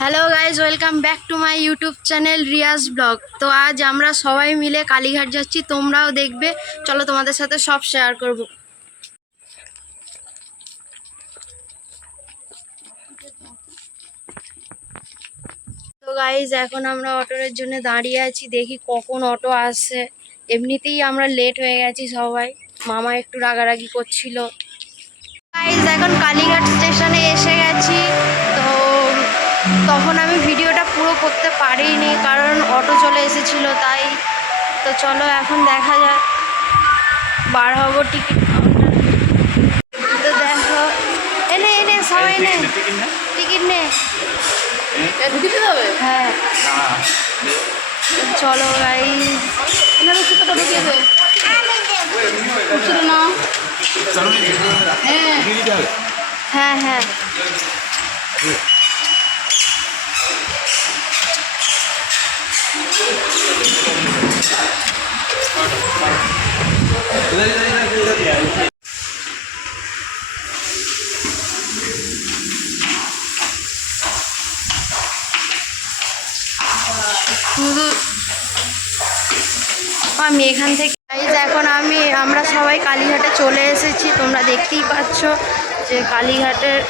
Hello guys welcome back to my YouTube channel Riaz blog তো আজ আমরা সবাই মিলে কালীঘাট যাচ্ছি, তোমরাও দেখবে। চলো তোমাদের সাথে সব শেয়ার করব। তো গাইজ এখন আমরা অটোর জন্য দাঁড়িয়ে আছি, দেখি কখন অটো আসে এমনিতেই আমরা লেট হয়ে গেছি সবাই। মামা একটু রাগারাগি করছিল। গাইজ এখন কালীঘাট স্টেশনে এসে তখন আমি ভিডিওটা পুরো করতে পারিনি কারণ অটো চলে এসেছিল তাই তো চলো এখন দেখা যাক। বার হব টিকিট তো দেখো এনে এনে সবাই নে টিকিট নে। হ্যাঁ চলো গাইজ হ্যাঁ হ্যাঁ। শুধু আমি এখান থেকে এখন আমি, আমরা সবাই কালীঘাটে চলে এসেছি। তোমরা দেখতেই পাচ্ছ যে কালীঘাটের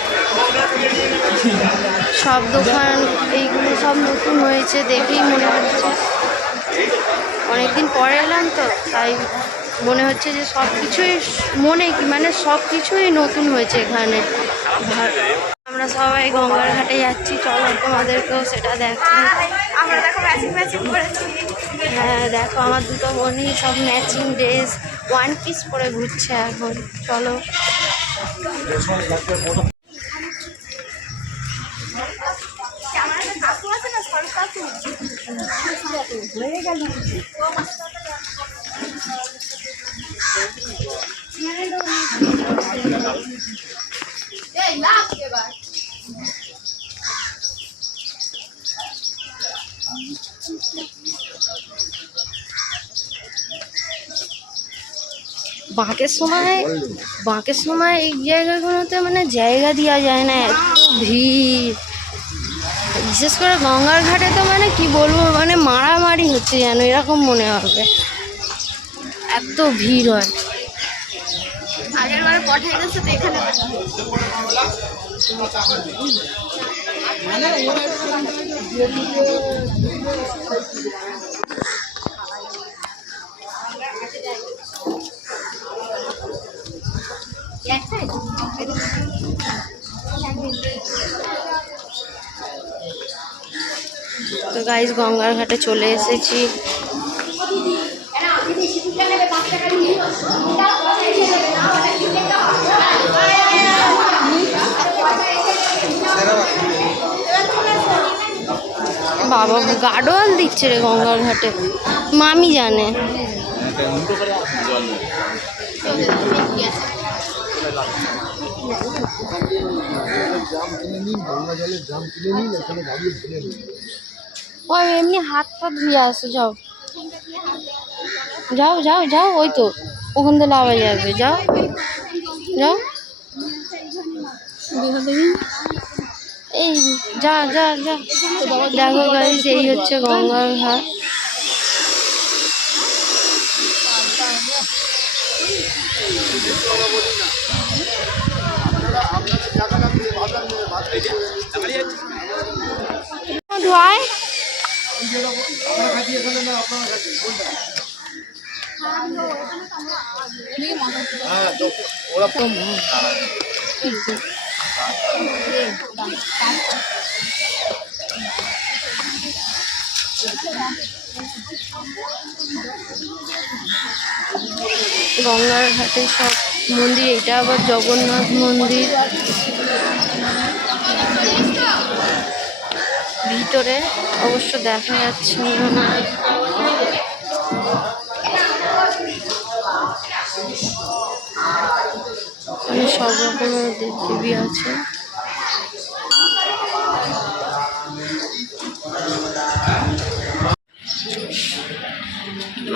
সব দোকান, এইগুলো সব নতুন হয়েছে দেখেই মনে হচ্ছে। অনেকদিন পরে এলাম তো, তাই মনে হচ্ছে যে সব কিছুই মনে মানে সব কিছুই নতুন হয়েছে এখানে। আমরা সবাই গঙ্গার ঘাটে যাচ্ছি। চলো তোমাদেরকেও সেটা দেখো আমরা দেখো ম্যাচিং ম্যাচিং করেছি। হ্যাঁ দেখো আমার দুটো বোনই সব ম্যাচিং ড্রেস। ওয়ান পিস পরে ঘুরছে এখন। চলো। কাকু আছে না সরু হয়ে গেল। বাঁকের সময় বাঁকের সময় এই জায়গাগুলোতে মানে জায়গা দেওয়া যায় না, এত ভিড়। বিশেষ করে গঙ্গার ঘাটে তো মানে কি বলব মানে মারামারি হচ্ছে যেন, এরকম মনে হবে। এত ভিড় হয়। আগের বার পঠাই তো গাইজ গঙ্গার ঘাটে চলে এসেছি। বাবা গাডোয়াল দিচ্ছে রে গঙ্গার ঘাটে। মামি জানে। ও এমনি হাত পা ধুয়ে আসো, যাও। যাও যাও যাও, ওই তো, ওখান থেকে লাভা যাবে, যাও। যাও। এই যা যা যা। দেখো গাইস এই হচ্ছে গঙ্গার ঘাট। ধোয়ায় গঙ্গার ঘাটে সব মন্দির এটা আবার জগন্নাথ মন্দির। ভিতরে অবশ্য দেখা যাচ্ছে না। মানে সব রকমের দেব দেবী আছে।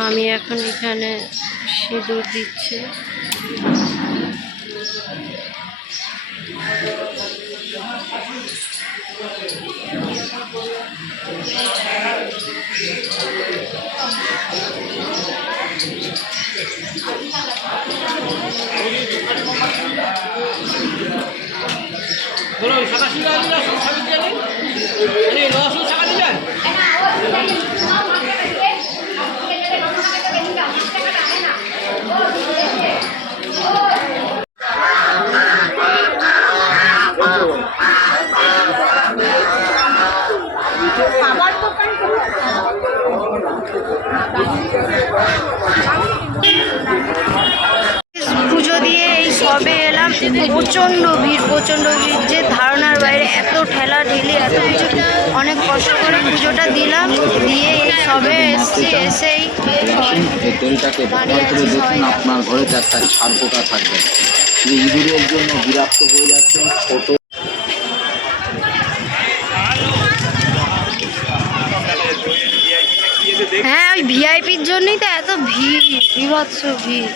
আমি এখন এখানে সিঁদুর দিচ্ছে। বলুন সাদা সিঙ্গা দিলে সবই দিয়ে দিন রসুন শাখা দিলেন খাবার দোকান প্রচণ্ড ভিড় প্রচণ্ড ভিড়। যে ধারণার বাইরে এত ঠেলা ঠেলি এত কিছু। অনেক কষ্ট করে পুজোটা দিলাম দিয়ে সবে এসছি এসেই এই তেলটাকে ব্যবহার করে দেখুন আপনার ঘরে একটা ছাড় পোকা থাকবে। যে ইঁদুরের জন্য বিরক্ত হয়ে যাচ্ছেন ছোট। হ্যাঁ ওই ভিআইপির জন্যই তো এত ভিড় বিভৎস ভিড়।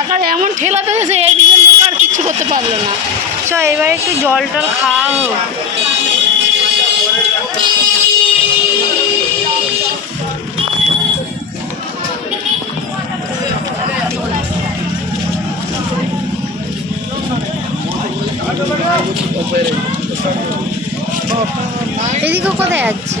এখন এমন ঠেলা দিয়েছে এইদিকে লোক আর কিচ্ছু করতে পারল না। চ এবার একটু জল টল খাওয়া হোক। এদিকে কোথায় যাচ্ছে?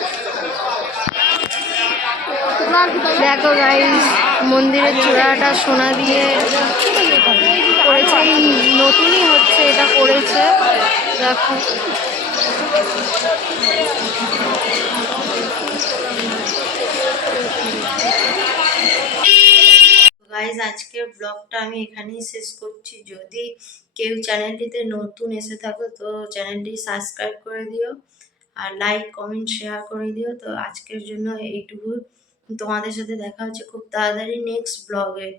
দেখো গাইস মন্দিরের চূড়াটা সোনা দিয়ে করেছে নতুনই হচ্ছে, এটা করেছে। দেখো। গাইজ আজকের ব্লগটা আমি এখানেই শেষ করছি। যদি কেউ চ্যানেলটিতে নতুন এসে থাকো, তো চ্যানেলটি সাবস্ক্রাইব করে দিও। আর লাইক কমেন্ট শেয়ার করে দিও। তো আজকের জন্য এইটুকু তোমাদের সাথে দেখা হচ্ছে। খুব তাড়াতাড়ি নেক্সট ব্লগে